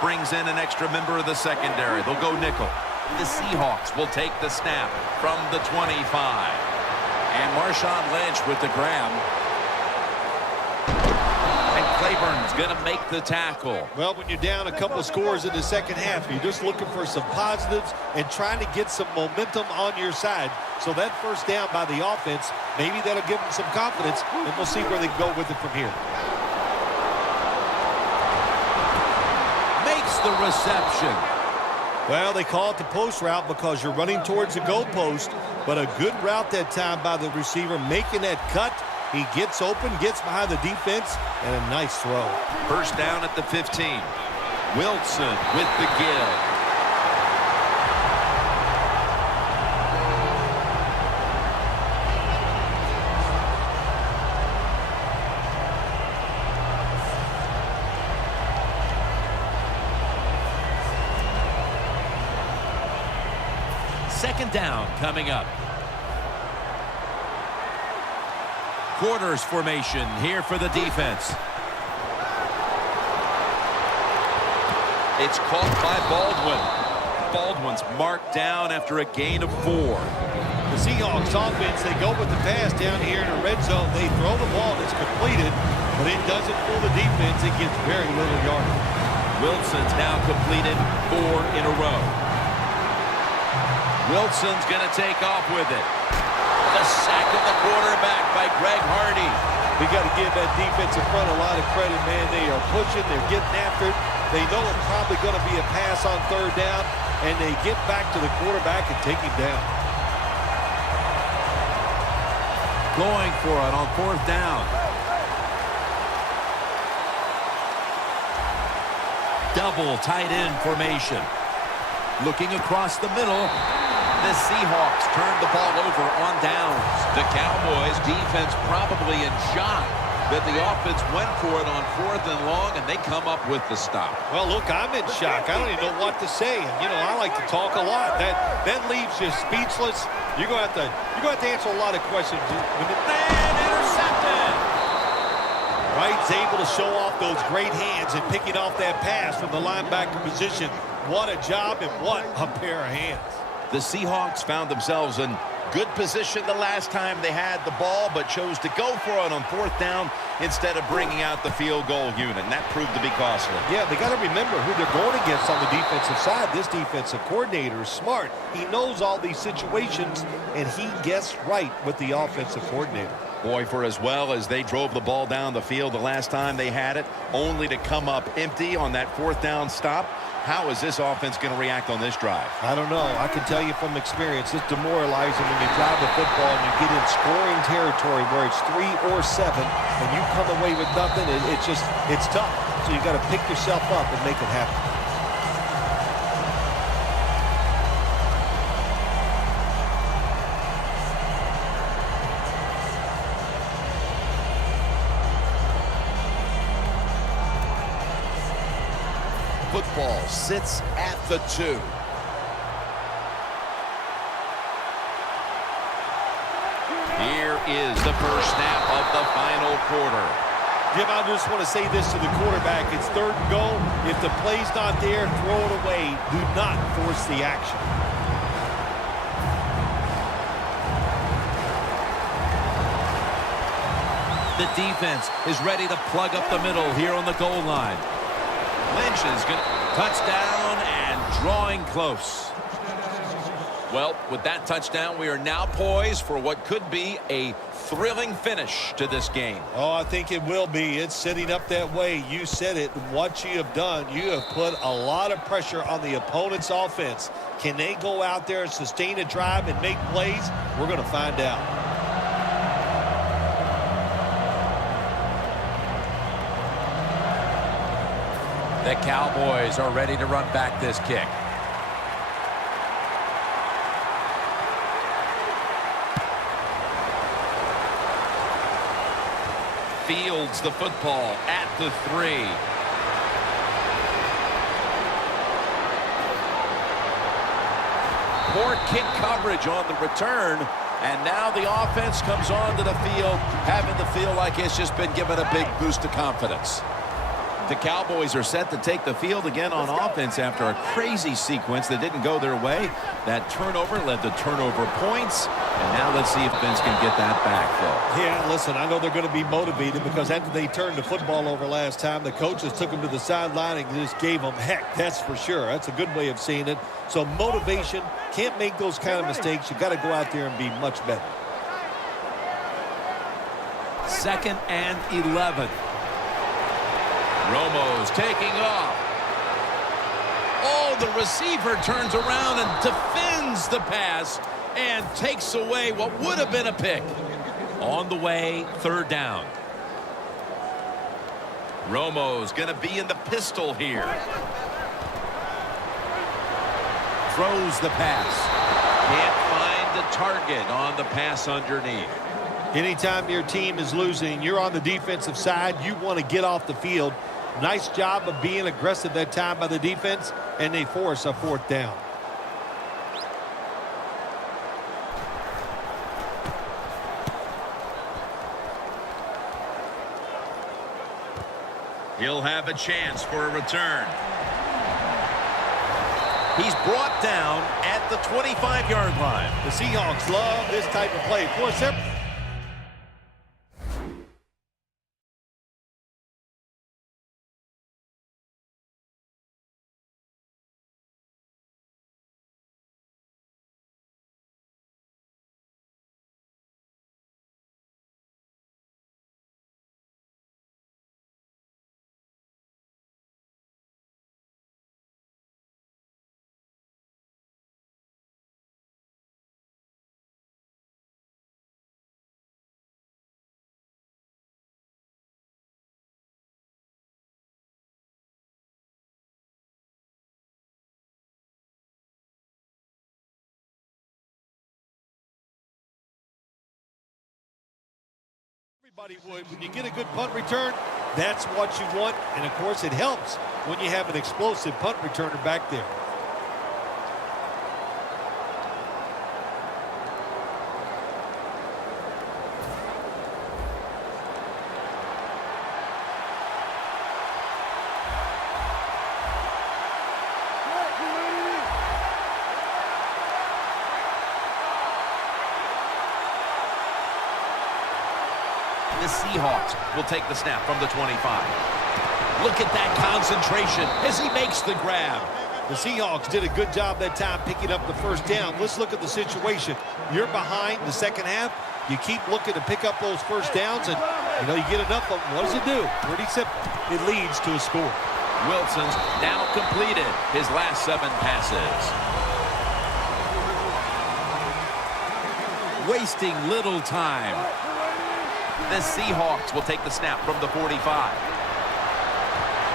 brings in an extra member of the secondary. They'll go nickel. The Seahawks will take the snap from the 25. And Marshawn Lynch with the grab. And Clayborn's going to make the tackle. Well, when you're down a couple of scores in the second half, you're just looking for some positives and trying to get some momentum on your side. So that first down by the offense, maybe that'll give them some confidence, and we'll see where they go with it from here. Makes the reception. Well, they call it the post route because you're running towards the goal post, but a good route that time by the receiver, making that cut. He gets open, gets behind the defense, and a nice throw. First down at the 15. Wilson with the give. Second down coming up. Quarters formation here for the defense. It's caught by Baldwin. Baldwin's marked down after a gain of 4. The Seahawks offense, they go with the pass down here in the red zone. They throw the ball, it's completed, but it doesn't fool the defense. It gets very little yardage. Wilson's now completed 4 in a row. Wilson's going to take off with it. The sack of the quarterback by Greg Hardy. We got to give that defensive front a lot of credit, man. They are pushing, they're getting after it. They know it's probably going to be a pass on third down, and they get back to the quarterback and take him down. Going for it on fourth down. Double tight end formation. Looking across the middle. The Seahawks turned the ball over on downs. The Cowboys defense probably in shock that the offense went for it on 4th and long, and they come up with the stop. Well, look, I'm in shock. I don't even know what to say. You know, I like to talk a lot. That leaves you speechless. You're going to have to answer a lot of questions. And intercepted. Wright's able to show off those great hands and picking off that pass from the linebacker position. What a job and what a pair of hands. The Seahawks found themselves in good position the last time they had the ball, but chose to go for it on 4th down instead of bringing out the field goal unit, and that proved to be costly. Yeah, they got to remember who they're going against on the defensive side. This defensive coordinator is smart. He knows all these situations, and he guessed right with the offensive coordinator. Boy, for as well as they drove the ball down the field the last time they had it, only to come up empty on that 4th down stop. How is this offense going to react on this drive? I don't know. I can tell you from experience, it's demoralizing when you drive the football and you get in scoring territory where it's 3 or 7 and you come away with nothing. It's tough. So you got to pick yourself up and make it happen. Football sits at the 2. Here is the first snap of the final quarter. Jim, I just want to say this to the quarterback. It's 3rd and goal. If the play's not there, throw it away. Do not force the action. The defense is ready to plug up the middle here on the goal line. Lynch is going to touchdown and drawing close. Well, with that touchdown, we are now poised for what could be a thrilling finish to this game. Oh, I think it will be. It's setting up that way. You said it. What you have done, you have put a lot of pressure on the opponent's offense. Can they go out there and sustain a drive and make plays? We're going to find out. The Cowboys are ready to run back this kick. Fields the football at the 3. Poor kick coverage on the return, and now the offense comes onto the field having to feel like it's just been given a big boost of confidence. The Cowboys are set to take the field again on offense after a crazy sequence that didn't go their way. That turnover led to turnover points. And now let's see if Vince can get that back, though. Yeah, listen, I know they're going to be motivated because after they turned the football over last time, the coaches took them to the sideline and just gave them heck. That's for sure. That's a good way of seeing it. So motivation, can't make those kind of mistakes. You got to go out there and be much better. 2nd and 11. Romo's taking off. Oh, the receiver turns around and defends the pass and takes away what would have been a pick. On the way, 3rd down. Romo's going to be in the pistol here. Throws the pass. Can't find the target on the pass underneath. Anytime your team is losing, you're on the defensive side, you want to get off the field. Nice job of being aggressive that time by the defense, and they force a 4th down. He'll have a chance for a return. He's brought down at the 25-yard line. The Seahawks love this type of play. Of course, everybody would. When you get a good punt return, that's what you want. And, of course, it helps when you have an explosive punt returner back there. The Seahawks will take the snap from the 25. Look at that concentration as he makes the grab. The Seahawks did a good job that time picking up the 1st down. Let's look at the situation. You're behind the 2nd half. You keep looking to pick up those 1st downs, and you get enough of them. What does it do? Pretty simple. It leads to a score. Wilson's now completed his last 7 passes. Wasting little time. The Seahawks will take the snap from the 45.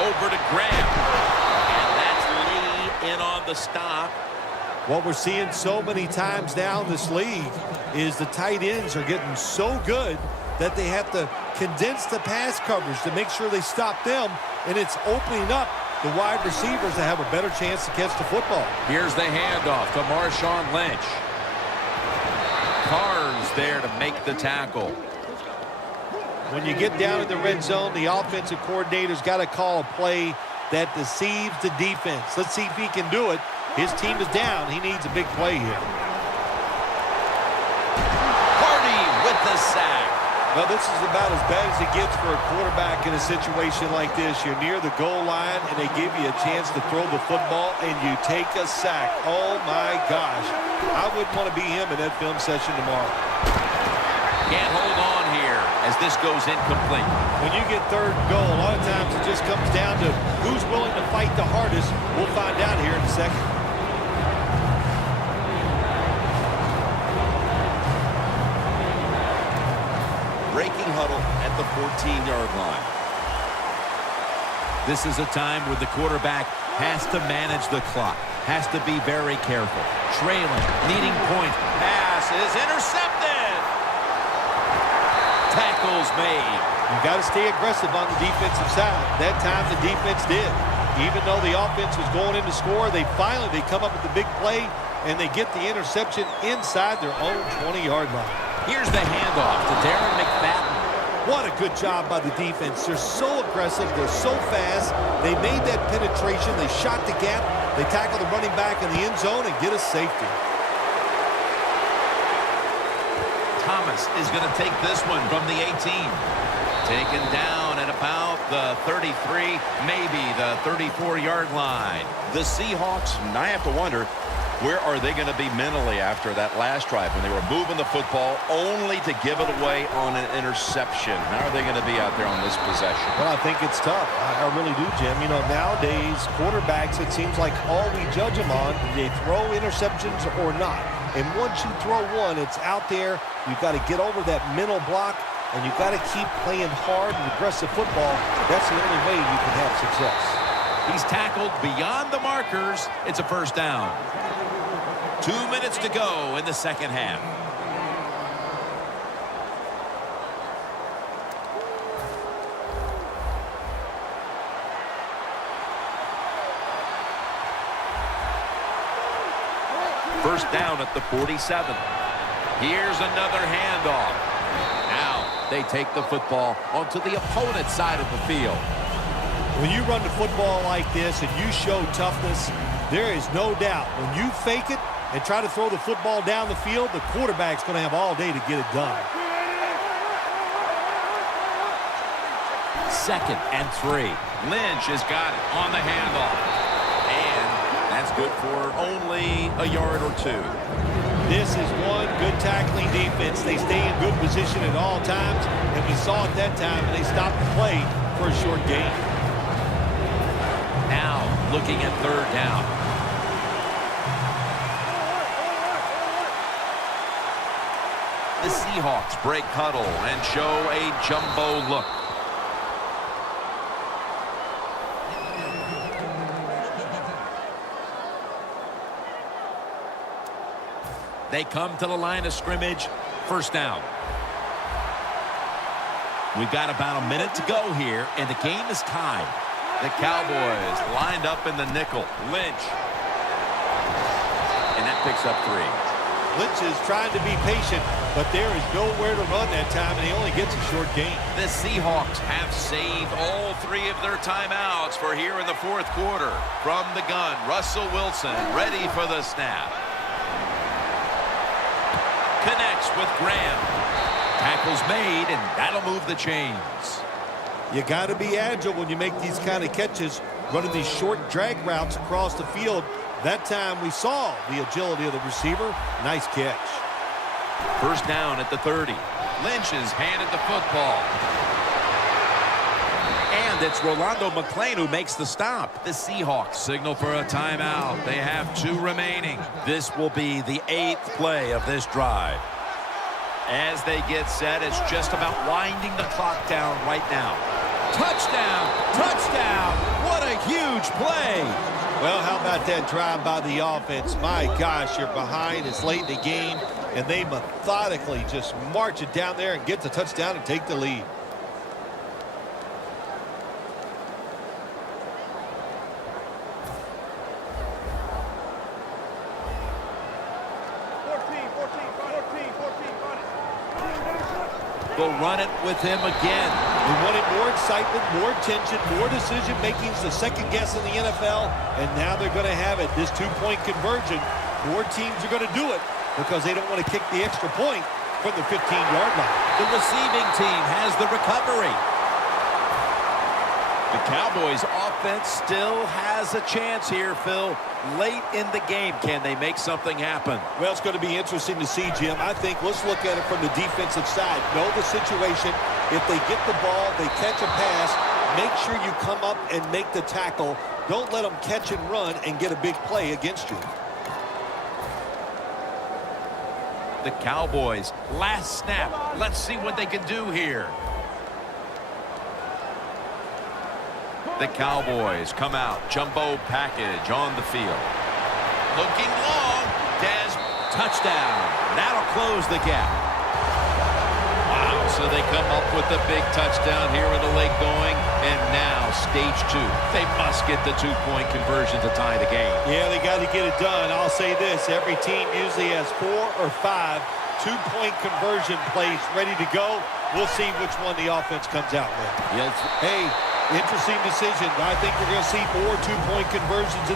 Over to Graham. And that's Lee in on the stop. What we're seeing so many times now in this league is the tight ends are getting so good that they have to condense the pass coverage to make sure they stop them, and it's opening up the wide receivers to have a better chance to catch the football. Here's the handoff to Marshawn Lynch. Carr's there to make the tackle. When you get down in the red zone, the offensive coordinator's got to call a play that deceives the defense. Let's see if he can do it. His team is down. He needs a big play here. Hardy with the sack. Well, this is about as bad as it gets for a quarterback in a situation like this. You're near the goal line, and they give you a chance to throw the football, and you take a sack. Oh, my gosh. I wouldn't want to be him in that film session tomorrow. Can't hold on here as this goes incomplete. When you get 3rd and goal, a lot of times it just comes down to who's willing to fight the hardest. We'll find out here in a second. Breaking huddle at the 14-yard line. This is a time where the quarterback has to manage the clock, has to be very careful. Trailing, needing points. Pass is intercepted. Tackles made. You got to stay aggressive on the defensive side. That time the defense did. Even though the offense was going in to score, they come up with the big play, and they get the interception inside their own 20-yard line. Here's the handoff to Darren McFadden. What a good job by the defense. They're so aggressive. They're so fast. They made that penetration. They shot the gap. They tackle the running back in the end zone and get a safety. Thomas is going to take this one from the 18. Taken down at about the 33, maybe the 34-yard line. The Seahawks, and I have to wonder, where are they going to be mentally after that last drive when they were moving the football only to give it away on an interception? How are they going to be out there on this possession? Well, I think it's tough. I really do, Jim. You know, nowadays, quarterbacks, it seems like all we judge them on, they throw interceptions or not. And once you throw one, it's out there. You've got to get over that mental block, and you've got to keep playing hard and aggressive football. That's the only way you can have success. He's tackled beyond the markers. It's a first down. 2 minutes to go in the second half. First down at the 47. Here's another handoff. Now they take the football onto the opponent's side of the field. When you run the football like this and you show toughness, there is no doubt when you fake it and try to throw the football down the field, the quarterback's going to have all day to get it done. 2nd and 3. Lynch has got it on the handoff. And that's good for only a yard or 2. This is one good tackling defense. They stay in good position at all times, and we saw it that time, and they stopped the play for a short gain. Now looking at 3rd down. The Seahawks break huddle and show a jumbo look. They come to the line of scrimmage. First down. We've got about a minute to go here, and the game is tied. The Cowboys lined up in the nickel. Lynch. And that picks up 3. Lynch is trying to be patient, but there is nowhere to run that time, and he only gets a short gain. The Seahawks have saved all 3 of their timeouts for here in the 4th quarter. From the gun, Russell Wilson ready for the snap. Connects with Graham. Tackle's made, and that'll move the chains. You got to be agile when you make these kind of catches, running these short drag routes across the field. That time we saw the agility of the receiver. Nice catch. First down at the 30. Lynch is handed the football. And it's Rolando McClain who makes the stop. The Seahawks signal for a timeout. They have 2 remaining. This will be the 8th play of this drive. As they get set, it's just about winding the clock down right now. Touchdown! Touchdown! What a huge play! Well, how about that drive by the offense? My gosh, you're behind. It's late in the game, and they methodically just march it down there and get the touchdown and take the lead. They'll run it with him again. We wanted more excitement, more tension, more decision-making. It's the second guess in the NFL, and now they're going to have it. This 2-point conversion, 4 teams are going to do it because they don't want to kick the extra point from the 15-yard line. The receiving team has the recovery. The Cowboys offense still has a chance here, Phil. Late in the game, can they make something happen? Well, it's going to be interesting to see, Jim. I think let's look at it from the defensive side. Know the situation. If they get the ball, they catch a pass, make sure you come up and make the tackle. Don't let them catch and run and get a big play against you. The Cowboys, last snap. Let's see what they can do here. The Cowboys come out, jumbo package on the field. Looking long, Dez, touchdown. That'll close the gap. Wow, so they come up with the big touchdown here in the late going, and now stage 2. They must get the 2-point conversion to tie the game. Yeah, they got to get it done. I'll say this, every team usually has 4 or 5 two-point conversion plays ready to go. We'll see which one the offense comes out with. Hey, interesting decision. I think we're going to see more two-point conversions in the